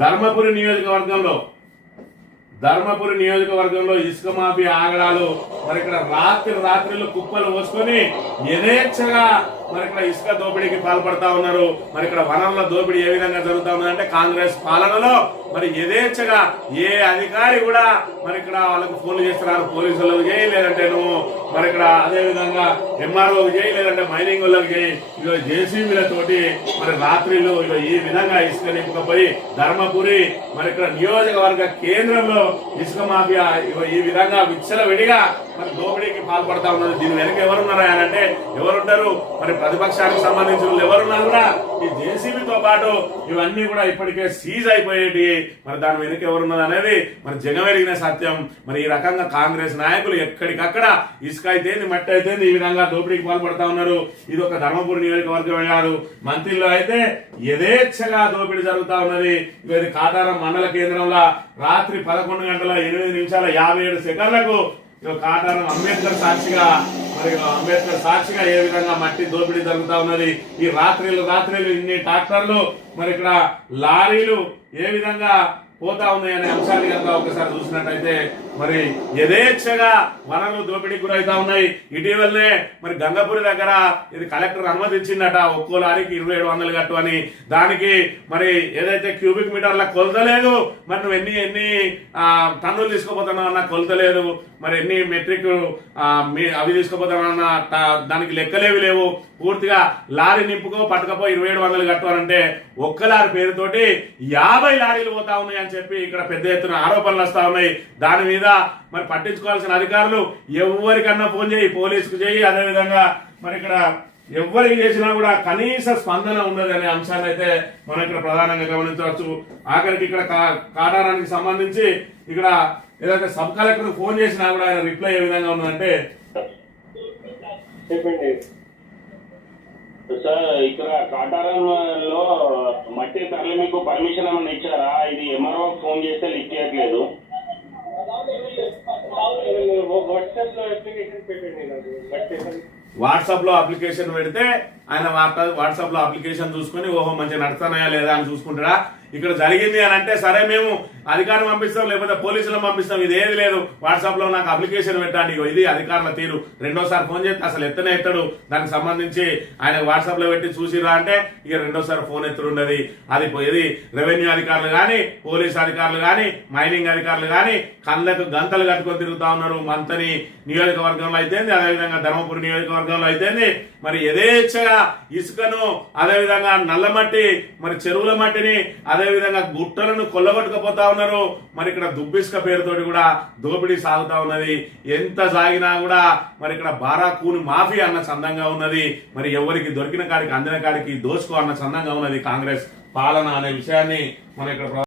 ధర్మపురి నియోజకవర్గంలో ఇసుక మాఫియా ఆగడాలు మరి ఇక్కడ రాత్రులు కుప్పలు పోసుకొని యథేచ్ఛగా మరి ఇక్కడ ఇసుక దోపిడీకి పాల్పడతా ఉన్నారు. మరి ఇక్కడ వనరుల దోపిడీ ఏ విధంగా జరుగుతా ఉందంటే కాంగ్రెస్ పాలనలో మరి యథేచ్ఛగా ఏ అధికారి కూడా మరి ఇక్కడ వాళ్ళకు ఫోన్లు చేస్తున్నారు. పోలీసులకు చేయి, లేదంటే నువ్వు మరి ఇక్కడ అదే విధంగా ఎంఆర్ఓకి చేయి, లేదంటే మైనింగ్ వాళ్ళకి చేయి. ఇక జేసీబీలతోటి మరి రాత్రిలో ఇక ఈ విధంగా ఇసుక నింపుకపోయి ధర్మపురి మరి ఇక్కడ నియోజకవర్గ కేంద్రంలో ఇసుక మాఫియా ఈ విధంగా విచ్చలవిడిగా మరి దోపిడీకి పాల్పడతా ఉన్నది. దీని వెనక ఎవరున్నారా అంటే ఎవరుంటారు? మరి ప్రతిపక్షానికి సంబంధించిన వాళ్ళు ఎవరున్నా కూడా ఈ జేసీబీతో పాటు ఇవన్నీ కూడా ఇప్పటికే సీజ్ అయిపోయేటి. మరి దాని వెనుక ఎవరున్నది అనేది మరి జగమెరిగిన సత్యం. మరి ఈ రకంగా కాంగ్రెస్ నాయకులు ఎక్కడికక్కడ ఇసుక అయితేంది, మట్టి అయితేంది ఈ విధంగా దోపిడీకి పాల్పడతా ఉన్నారు. ఇది ఒక ధర్మపురి నియోజకవర్గం కాదు, మంత్రిలో అయితే యథేచ్ఛగా దోపిడీ జరుగుతా ఉన్నది. ఇది కాటారం మండల కేంద్రంలో రాత్రి 11:08:57 కాటారం అంబేద్కర్ సాక్షిగా ఏ విధంగా మట్టి దోపిడీ జరుగుతా ఉన్నది. ఈ రాత్రిలు ఇన్ని ట్రాక్టర్లు మరి ఇక్కడ లారీలు ఏ విధంగా పోతా ఉన్నాయి అనే అంశాన్ని కనుక ఒకసారి చూసినట్టయితే మరి యథేచ్ఛగా వనరులు దోపిడీకి గురవుతా ఉన్నాయి. ఇటీవలనే మరి గంగపురి దగ్గర ఇది కలెక్టర్ అనుమతించిందట ఒక్కో లారీకి 2700 కట్టు అని. దానికి మరి ఏదైతే క్యూబిక్ మీటర్ల కొలత లేదు, మరి నువ్వు ఎన్ని టన్నులు తీసుకుపోతున్నావు అన్న కొలత లేదు, మరి ఎన్ని మెట్రిక్ అవి తీసుకుపోతామన్న దానికి లెక్కలేవి లేవు. పూర్తిగా లారీ నింపుకో పట్టుకపో 2700 కట్టు అంటే ఒక్క లారీ పేరుతోటి 50 లారీలు పోతా ఉన్నాయి అని చెప్పి ఇక్కడ పెద్ద ఎత్తున ఆరోపణలు వస్తా ఉన్నాయి. దాని మీద మరి పట్టించుకోవాల్సిన అధికారులు ఎవరికన్నా ఫోన్ చేయి, పోలీసుకు చేయి, అదేవిధంగా మరి ఇక్కడ ఎవరికి చేసినా కూడా కనీస స్పందన ఉండదు అనే అంశాన్ని అయితే మనం ఇక్కడ ప్రధానంగా గమనించవచ్చు. ఆఖరికి ఇక్కడ కాటారానికి సంబంధించి ఇక్కడ ఏదైతే సబ్ కలెక్టర్ ఫోన్ చేసినా కూడా ఆయన రిప్లై ఏ విధంగా ఉన్నదంటే, సార్ ఇక్కడ కాటారంలో మట్టి తరలి మీకు పర్మిషన్ ఏమన్నా ఇచ్చారా? ఇది ఎంఆర్ఓ ఫోన్ చేస్తే లిఫ్ట్ చేయట్లేదు. వాట్సాప్ లో అప్లికేషన్ పెడితే ఆయన వాట్సాప్ లో అప్లికేషన్ చూసుకుని ఓహో మంచిగా నడుస్తున్నాయా లేదా అని చూసుకుంటారా. ఇక్కడ జరిగింది అని అంటే సరే మేము అధికారం పంపిస్తాం, లేకపోతే పోలీసులను పంపిస్తాం, ఇది ఏది లేదు. వాట్సాప్ లో నాకు అప్లికేషన్ పెట్టండి, ఇది అధికారుల తీరు. రెండోసారి ఫోన్ చేస్తే అసలు ఎత్తడు. దానికి సంబంధించి ఆయన వాట్సాప్ లో పెట్టి చూసిరా అంటే ఇక రెండోసారి ఫోన్ ఎత్తుడుండదు. అది ఇది రెవెన్యూ అధికారులు గాని, పోలీస్ అధికారులు గాని, మైనింగ్ అధికారులు గాని కళ్ళకు గంతలు కట్టుకొని తిరుగుతా ఉన్నారు. మంతని నియోజకవర్గంలో అయితేంది, అదేవిధంగా ధర్మపురి నియోజకవర్గంలో అయితేంది మరి యథేచ్ఛగా ఇసుకను, అదేవిధంగా నల్లమట్టి, మరి చెరువుల మట్టిని, అదేవిధంగా గుట్టలను కొల్లగొట్టుకుపోతా ఉన్నారు. మరి ఇక్కడ దుబ్బిసుక పేరుతోటి కూడా దోపిడీ సాగుతా ఉన్నది. ఎంత సాగినా కూడా మరి ఇక్కడ బారాకూని మాఫీ అన్న చందంగా ఉన్నది. మరి ఎవరికి దొరికిన కాడికి అందిన కాడికి దోచుకో అన్న చందంగా ఉన్నది కాంగ్రెస్ పాలన అనే విషయాన్ని మనం ఇక్కడ